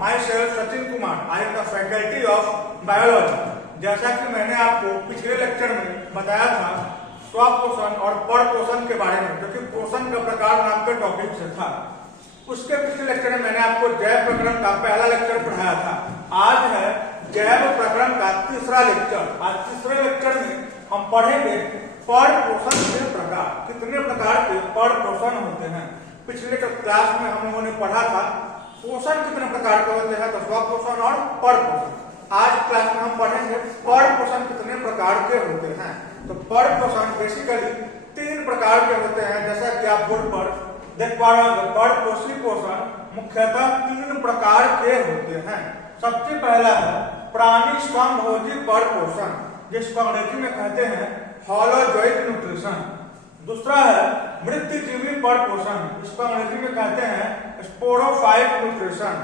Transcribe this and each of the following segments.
My self Sachin Kumar, I am the faculty of biology. जैसा कि मैंने आपको पिछले लेक्चर में बताया था स्वपोषण और परपोषण के बारे में, जो कि पोषण का प्रकार नाम के टॉपिक से था। उसके पिछले लेक्चर में मैंने आपको जैव प्रकरण का पहला लेक्चर पढ़ाया था। आज है जैव प्रकरण का तीसरा लेक्चर। आज तीसरे लेक्चर में हम पढ़ेंगे परपोषण के प्रकार। कितने प्रकार के परपोषण होते हैं। पिछले क्लास में हम लोगों ने पढ़ा था पोषण कितने प्रकार के होते हैं, तो स्वपोषण और परपोषण। आज क्लास में हम पढ़ेंगे परपोषण कितने प्रकार के होते हैं। तो परपोषण बेसिकली 3 प्रकार के होते हैं, जैसा कि आप बोर्ड पर देख पा रहे हैं। परपोषी पोषण मुख्यतः 3 प्रकार के होते हैं। सबसे पहला है प्राणी समभोजी परपोषण, जिसको अंग्रेजी में कहते हैं हॉलोजोइक न्यूट्रिशन। दूसरा है मृत्यजीवी परपोषण, इसको अंग्रेजी में कहते हैं स्पोरोफाइट न्यूट्रिशन।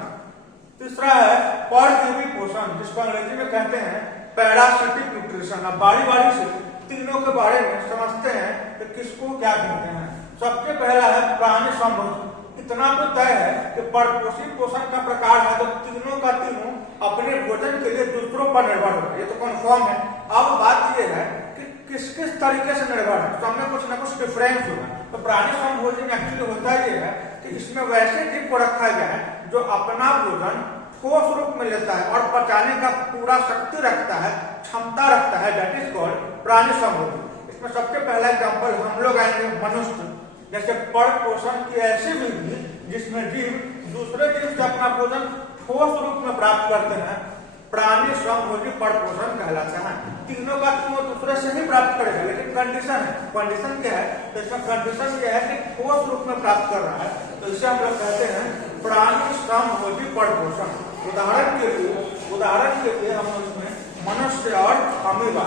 तीसरा है परजीवी पोषण, जिसको अंग्रेजी में कहते हैं पैरासिटिक न्यूट्रिशन। अब बारी बारी से तीनों के बारे में समझते हैं कि किसको क्या कहते हैं। सबसे पहला है प्राणी समभोजी। इतना तो तय है कि परपोषी पोषण का प्रकार है तो तीनों का तीनों अपने भोजन के लिए दूसरों पर निर्भर होगा, ये तो कन्फर्म है। अब बात यह है कि किस किस तरीके से निर्भर है, तो हमें कुछ ना कुछ डिफरेंस होगा। तो प्राणी समभोजी में एक्चुअली होता ये है कि इसमें वैसे जीव को रखा गया है जो अपना भोजन ठोस रूप में लेता है और पचाने का पूरा शक्ति रखता है, क्षमता रखता है, दैट इज कॉल्ड प्राणी समभोजी। इसमें सबसे पहला एग्जाम्पल हम लोग आएंगे मनुष्य। जैसे परपोषण की ऐसी विधि जिसमें जीव दूसरे जीव से अपना भोजन ठोस रूप में प्राप्त करते हैं, प्राणी समभोजी परपोषण कहलाता है। तीनों का तीनों दूसरे से ही प्राप्त करेगा, लेकिन कंडीशन है। कंडीशन क्या है, तो इसका कंडीशन यह है कि ठोस रूप में प्राप्त कर रहा है, तो इसे हम लोग कहते हैं प्राणी समभोजी परपोषण। उदाहरण के लिए हम इसमें मनुष्य और अमीबा।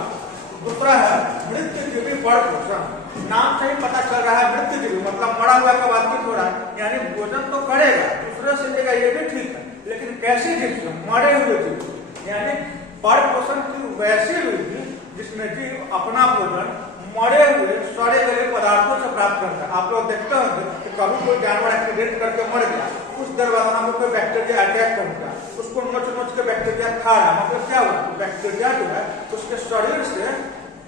दूसरा है मृत्यजीवी परपोषण। नाम से ही पता चल रहा है मृत्यजीवी मतलब मरा हुआ का बातचीत हो रहा है, यानी भोजन तो करेगा, दूसरे से लेगा, ये भी ठीक है, लेकिन कैसी जीव से, मरे हुए जीव। यानी परपोषण की वैसी विधि जिसमें जीव अपना भोजन मरे हुए सड़े गले पदार्थों से प्राप्त करता है। आप लोग देखते होंगे कि कभी कोई जानवर एक्सीडेंट करके मर गया, कुछ देर बाद वहां पर बैक्टीरिया अटैक कर गया, उसको नोच के बैक्टीरिया खा रहा है, मतलब क्या हुआ, बैक्टीरिया जो है उसके शरीर से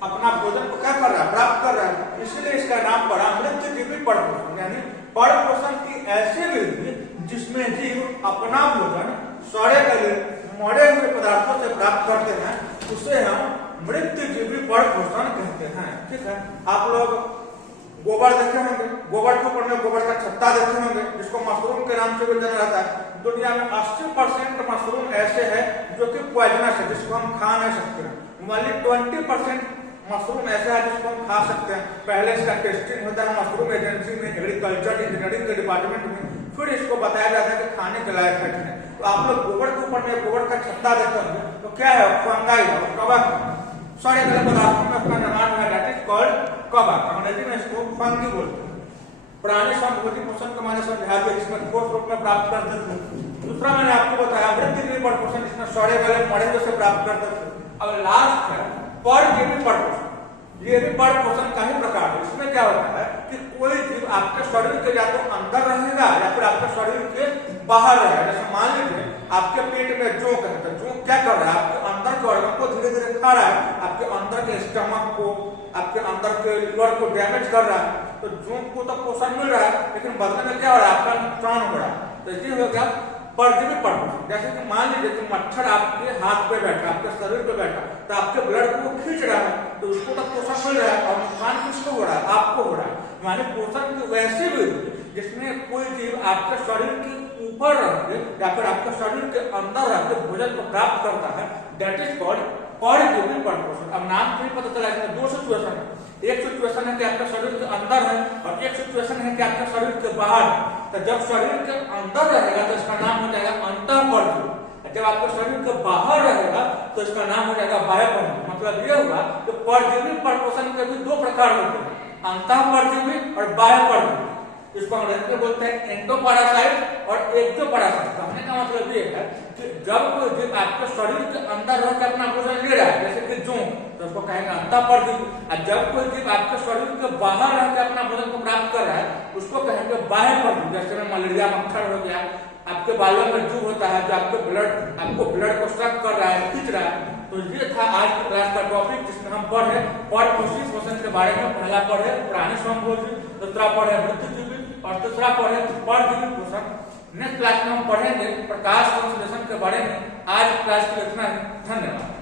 अपना भोजन को क्या कर रहा है, प्राप्त कर रहा है। इसीलिए इसका नाम पड़ा मृत्यजीवी परपोषण। यानी परपोषण की ऐसी विधि जिसमें जीव अपना भोजन सड़े गले मरे हुए पदार्थों से प्राप्त करते हैं, उसे हम मृत्यजीवी परपोषण कहते हैं। ठीक है, आप लोग गोबर देखे होंगे, गोबर के ऊपर में गोबर का छत्ता देखे होंगे, जिसको मशरूम के नाम से भी जाना जाता है। दुनिया में 80% मशरूम ऐसे हैं जो कि पॉइजनस है, जिसको हम खा नहीं सकते हैं। ओनली 20% मशरूम ऐसा है जिसको हम खा सकते हैं। पहले इसका टेस्टिंग होता है मशरूम एजेंसी में, एग्रीकल्चर इंजीनियरिंग के डिपार्टमेंट में, फिर इसको बताया जाता है कि खाने के लायक है कि नहीं। तो आप लोग गोबर के ऊपर में गोबर का छत्ता देते होंगे, तो क्या है, फंगाई है, कवक। सारे गलत पदार्थों में अपना निर्माण है, दैट इज कॉल्ड कवक। अंग्रेजी में इसको फंगी बोलते हैं। प्राणी समभोजी पोषण को मैंने समझा दिया, जिसमें ठोस रूप में प्राप्त करते थे। दूसरा मैंने आपको बताया मृत्यजीवी परपोषण, जिसमें सड़े गले मरे हुए से प्राप्त करते थे। अब लास्ट है परजीवी परपोषण। ये भी परपोषण का ही प्रकार है। इसमें क्या होता है कि कोई जीव आपके शरीर के या तो अंदर रहेगा या फिर आपके शरीर के बाहर रहेगा। जैसे मान लीजिए आपके पेट में जोंक है, तो जोंक क्या कर रहा है, आपके अंदर के ऑर्गन को धीरे धीरे खा रहा है, आपके अंदर के स्टमक को, आपके अंदर के लिवर को डैमेज कर रहा है। तो जोंक को तो पोषण मिल रहा है, लेकिन बदले में क्या हो रहा है, आपका नुकसान हो रहा है। तो ये हो गया परजीवी परपोषण। जैसे कि मान लीजिए कि मच्छर आपके हाथ पे बैठा, आपके शरीर पे बैठा, तो आपके ब्लड को खींच रहा है, तो उसको तो पोषण मिल रहा है, और नुकसान किसको हो रहा है, आपको हो रहा है। माने पोषण की वैसी विधि जिसमें कोई जीव आपके शरीर के ऊपर रह के या फिर आपके शरीर के अंदर रह के भोजन को प्राप्त करता है, दैट इज कॉल्ड परजीवी परपोषण। अब नाम से ही पता चला इसमें 2 सिचुएशन है। एक सिचुएशन है कि आपके शरीर के अंदर है, और एक सिचुएशन है कि आपके शरीर के बाहर है। तो जब शरीर के अंदर रहेगा तो इसका नाम हो जाएगा अंतःपरजीवी, जब आपके शरीर के बाहर रहेगा तो इसका नाम हो जाएगा बाह्यपरजीवी। मतलब ये हुआ कि परजीवी परपोषण के भी 2 प्रकार होते हैं, अंतःपरजीवी और बाह्यपरजीवी। इसको अंग्रेजी में बोलते हैं एंडोपैरासाइट और एक्टोपैरासाइट। कहने का मतलब ये है कि जब कोई जीव आपके शरीर के अंदर रहकर अपना भोजन ले रहा है, जैसे कि जोंक, तो उसको कहेंगे अंतःपरजीवी। और जब कोई जीव आपके शरीर के बाहर रहकर अपना भोजन को प्राप्त कर रहा है, उसको कहेंगे बाह्यपरजीवी। जैसे में मलेरिया मच्छर हो गया, आपके बालों में जो होता है, जो आपको ब्लड को सक कर रहा है, खींच रहा है। तो ये था आज की क्लास का टॉपिक, जिसमें हम पढ़े परपोषी श्वसन के बारे में। पहला पढ़े प्राणी संभोजी, दूसरा पढ़े मृत्युजीवी और तीसरा पढ़े परजीवी पोषण। नेक्स्ट क्लास में हम पढ़ेंगे प्रकाश संश्लेषण के बारे में। आज क्लास के लिए इतना ही, धन्यवाद।